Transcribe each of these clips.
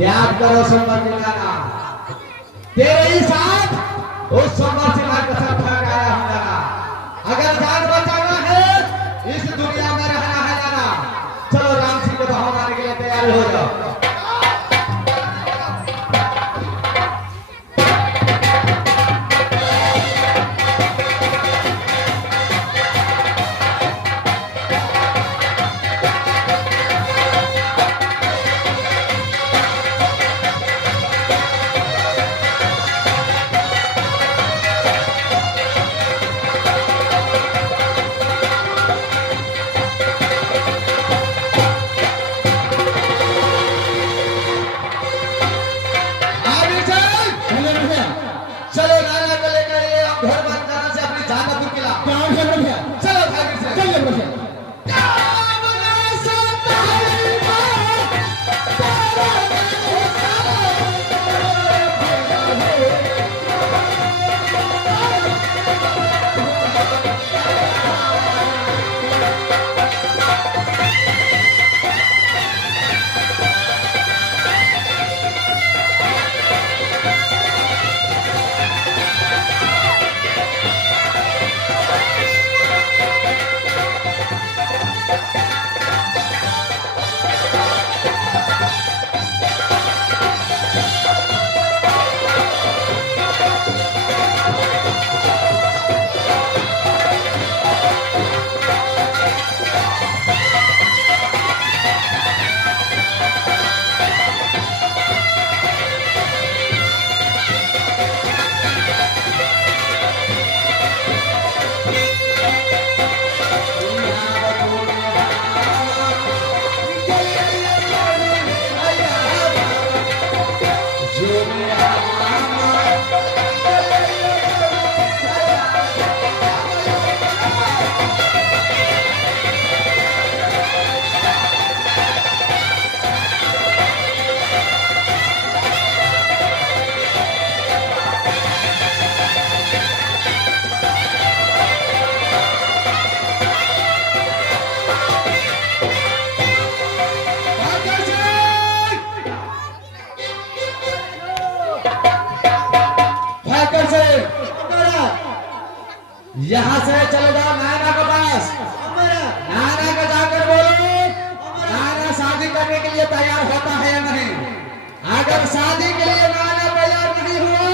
याद करो सोमवार मिलाना तेरे ही साथ उस सोमवार से मैं कसम खा गया हूं जाना। अगर जान बचाना है इस दुनिया में रहना है जाना। चलो राम सिंह को बहाने के लिए तैयार हो जाओ। यहाँ से चले जाओ नायना के पास। नायना को जाकर बोलो नायना शादी करने के लिए तैयार होता है या नहीं। अगर शादी के लिए नायना तैयार नहीं हुआ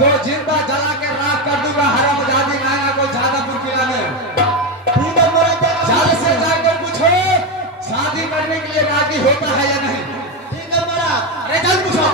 तो जिंदा जला के राख कर दूंगा हरामजादी नायना को जादवपुर किला में। जल्द से जाकर पूछो शादी करने के लिए राजी होता है या नहीं। ठीक है मेरा। अरे जल्द पूछो।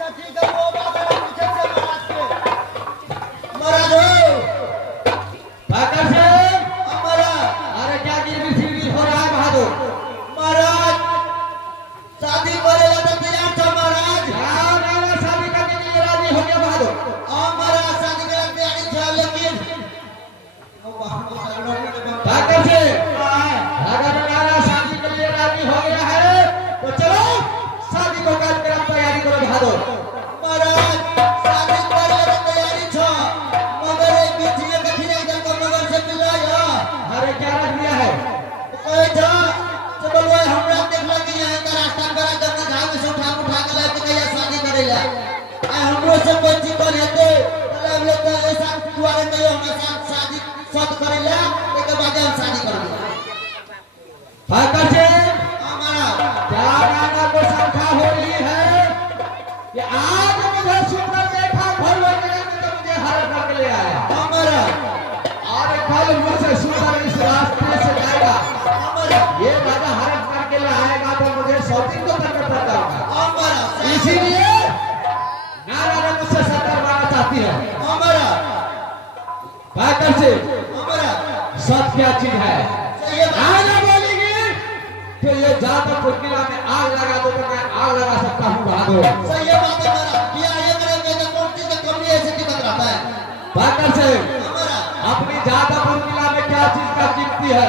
अच्छा ठीक है वो बात है पीछे से महाराज हो पाकर से हमारा अरे क्या गिरवी फिरवी हो रहा है बहादुर महाराज शादी करेगा तो तैयार था महाराज नाना शादी करने के लिए राजी हो गया बहादुर हमारा शादी का तैयारी था लेकिन पाकर से अगर नाना शादी के लिए राजी हो गया है तो चलो शादी को कार्यक्रम तैयारी करो बहादुर महाराज शादी करेगा तो तैयारी था मगर एक बीच में कठिन एकदम को मगर से मिला या अरे क्या रख दिया है कहे था तो बोलो हमरा देखला कि यहाँ का रास्ता करा जब घाव से उठा के लाके कहिया शादी करेला आ हमरो से कोई चीज कर हेते हम लोग तो ऐसा दुआरे में हमरा साथ शादी सत करेला एक बाद हम शादी करेंगे पाकर से हमारा क्या नाना को शंका हो रही है कि आज मुझे सुंदर देखा घर लगे तो मुझे हर कर ले आया हमारा और कल मुझसे सुंदर इस रास्ते से जाएगा हमारा ये राजा हरण करके ले आएगा तो मुझे शौकीन को करना पड़ता होगा हमारा इसीलिए नाना ने मुझसे सत्तर मारना चाहती है हमारा पाकर से हमारा सच क्या चीज है सही है नाना बोलेगी तो ये जाकर कुर्किला में आग लगा दो तो मैं आग लगा सकता हूँ बहादुर सही है बात है हमारा किया ये करेंगे तो कौन चीज का कमी ऐसे दिक्कत रहता है पाकर से हमारा अपनी जादवपुर किला में क्या चीज का कीमती है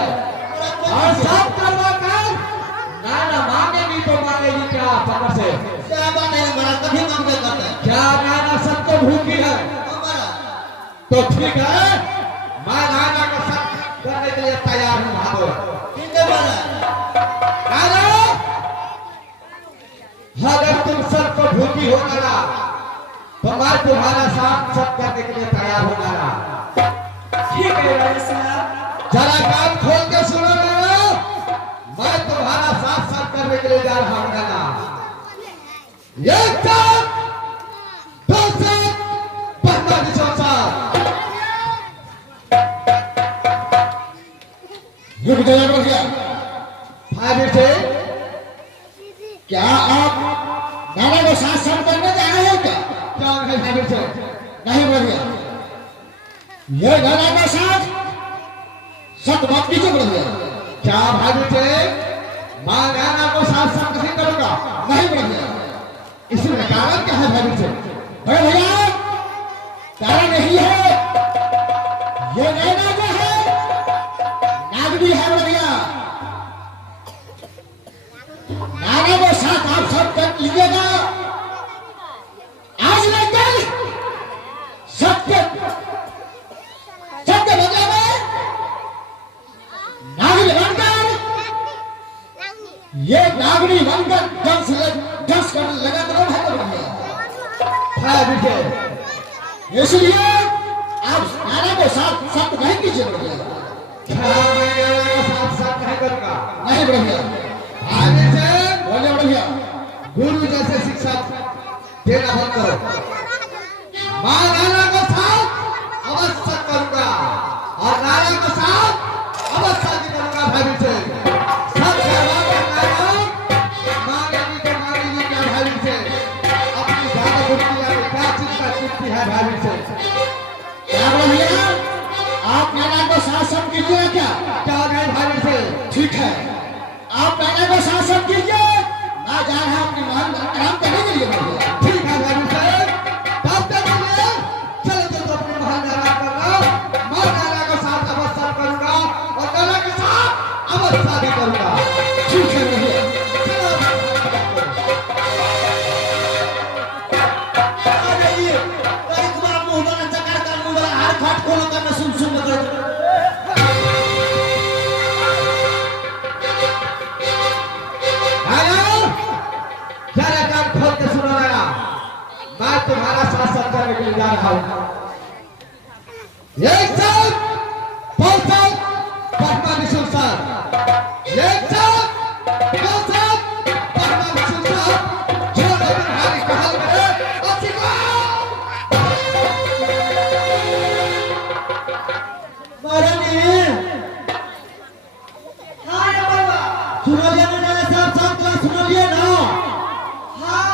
और सब करवा कर नाना मांगेगी तो मांगेगी क्या पाकर से क्या बात है हमारा कभी काम नहीं करता है क्या नाना सबको भूखी है हमारा तो ठीक है मैं नाना को सब करने के लिए तैयार हूँ बहादुर ठीक है हमारा नाना अगर तुम सबको भूखी हो नाना तो मैं तुम्हारा साथ सब करने के लिए तैयार हूँ नाना ठीक है राजा साहब जरा कान खोल के सुनो नाना मैं तुम्हारा साथ साथ करने के लिए जा रहा हूँ नाना एक साथ दो साथ पढ़ना विश्व साथ रुक जाइए भैया फाइव से क्या आप नाना को साथ साथ करने जा रहे हो क्या क्या है फाइव से नहीं भैया ये नाना का साथ सत बात कीजिए भैया क्या भाई से मैं नाना को साथ साथ नहीं करूंगा नहीं भैया इसमें कारण क्या है भाई से अरे भैया कारण नहीं है ये नैना जो है नागरी है भैया नाना को साथ आप सब कर लीजिएगा आज नहीं कल सत्य सत्य बदले में नागरी बनकर ये नागरी बनकर दस कर लगा करो है भैया भाई से इसलिए आप नाना को साथ साथ नहीं कीजिए भैया क्या मैं नाना को साथ साथ नहीं करूंगा नहीं भैया आगे से बोले भैया गुरु जैसे शिक्षा देना बंद करो मैं नाना को साथ अवश्य करूंगा और नाना को साथ अवश्य करूंगा भाई से सब करवा नाना मांगेगी तो मांगेगी क्या भाई से अपनी ज्यादा बुद्धिया में क्या चीज का कीमती है भाई से क्या भैया आप नाना को साथ साथ कीजिए क्या क्या नहीं भाई से ठीक है आप नाना को साथ साथ कीजिए मैं जा रहा हूं अपने महल आराम करने के लिए भैया ठीक है भाई से तब तक मुझे चलो तो अपने महल में आराम करना मैं नाना को साथ अवश्य करूंगा और नाना के साथ अवश्य शादी करूंगा ठीक है भैया चलो आ जाइए कई कुमार मुंह बना चकर का मुंह बना हर खट खोलो करना सुन सुन कर हेलो जरा कान खोल के सुनो नाना मैं तुम्हारा साथ साथ करने के लिए जा रहा हूँ एक साथ दो साथ पटना विश्व साथ एक साथ दो साथ पटना विश्व साथ जो तुम्हारी कहल करे अच्छी महारानी हाँ रे बाबा सुनो लिया ना साहब साहब क्लास सुनो लिया ना हाँ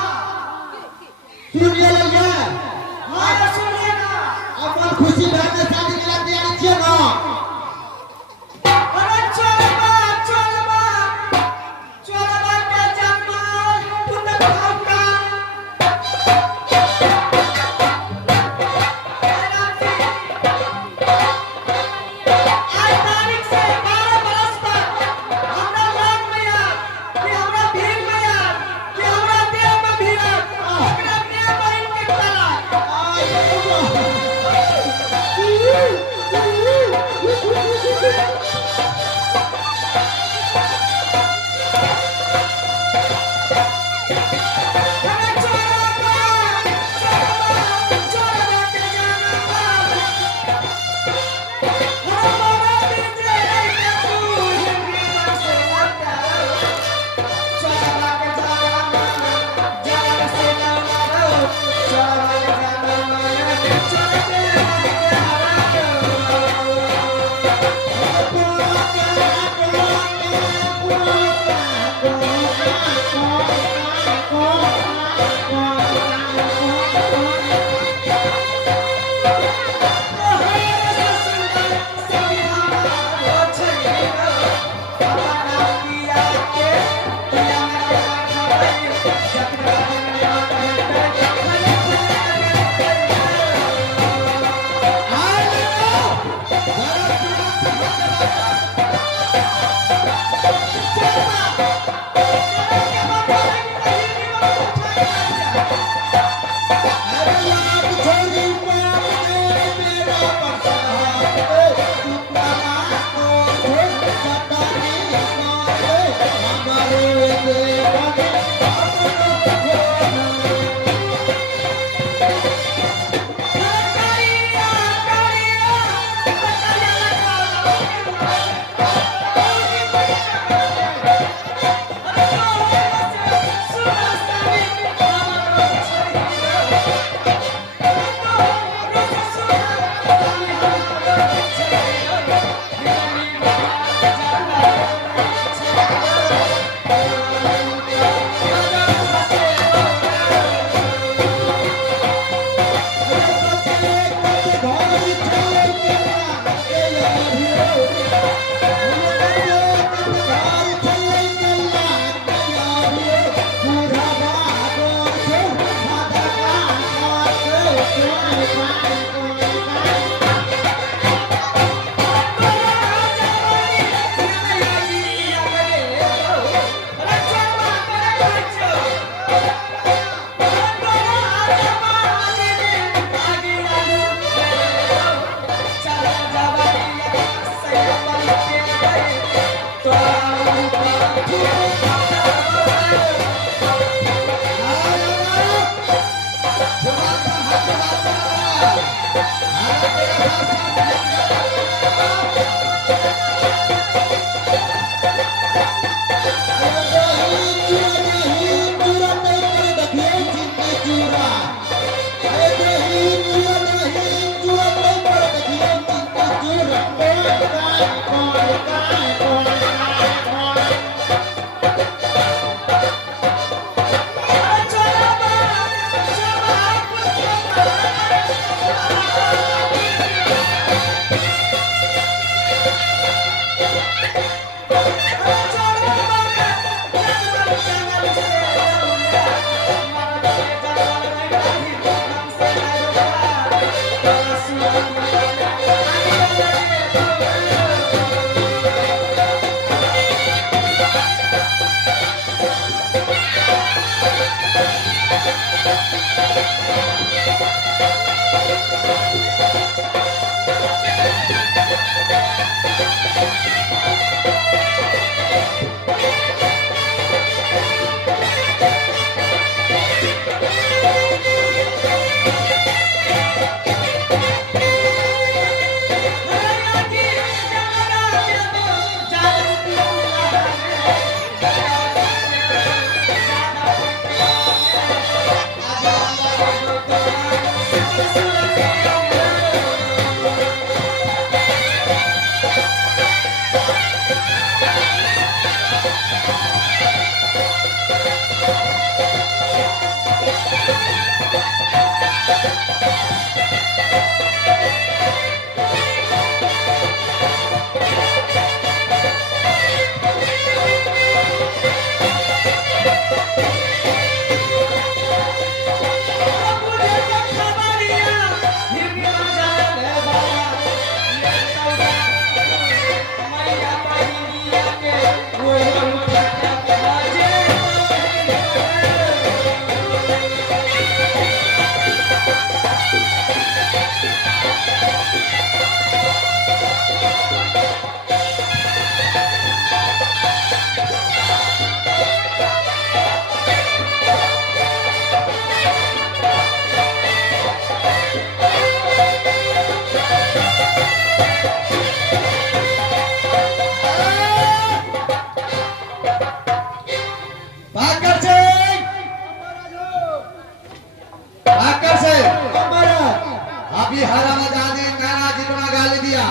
अभी हराना जाने नाना जितना गाली दिया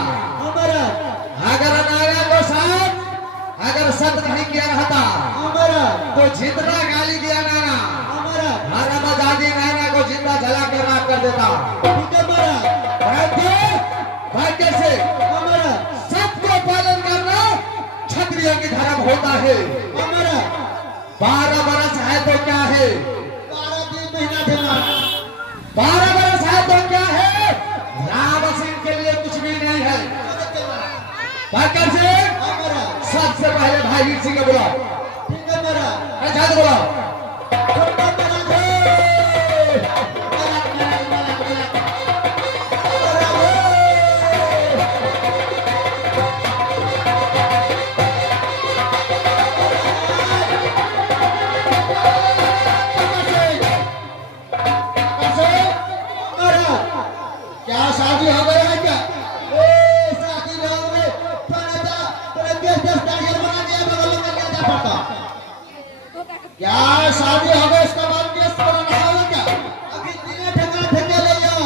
अगर नाना को साथ अगर सत नहीं किया रहता तो जितना गाली दिया नाना हराना जाने नाना को जिंदा जला कर राख कर देता। भाग्य से सबको पालन करना क्षत्रिय की धर्म होता है। 12 बरस है तो क्या है, 12 बरस है तो क्या है, राम सिंह के लिए कुछ भी नहीं है। भाग्य से सबसे पहले भाई वीर सिंह को बुलाओ, अच्छा बुलाओ। क्या शादी हो गई है क्या? शादी हो गई बना दिया बगल में क्या जा पड़ता? क्या शादी हो गई इसका बाद केस बनाना होगा क्या? अभी दिने ठेका ले जाओ,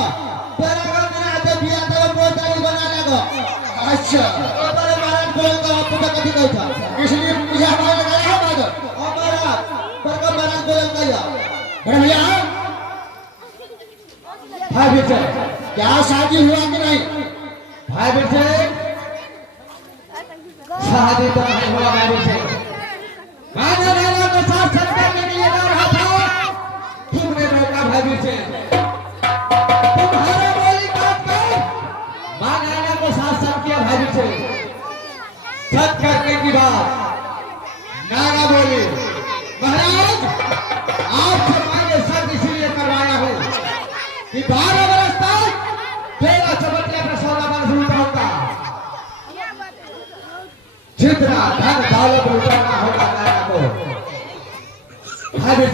तेरा का मेरा आते भी आता है बहुत तारीख बना लेगा। अच्छा हमारे महाराज बोलेगा आपको तो कभी नहीं था, इसलिए मुझे हमारे लगाया है बात हमारा पर का महाराज बोलेगा या अरे भैया भाई वीर क्या शादी हुआ कि नहीं? भाई वीर शादी तो नहीं हुआ। भाई वीर माना नाना को साथ साथ करने के लिए जा रहा था, तुमने रोका। भाई वीर तुम्हारा बोली काट कर माना नाना को साथ साथ किया। भाई वीर सच करने की बात नाना बोली, महाराज आपसे मैंने सच इसलिए करवाया हूँ कि 12 बरस तक तेरा चबटिया पर सोना बन लूटा होगा, जितना धन दौलत लुटाना होगा नाना को। भाई वीर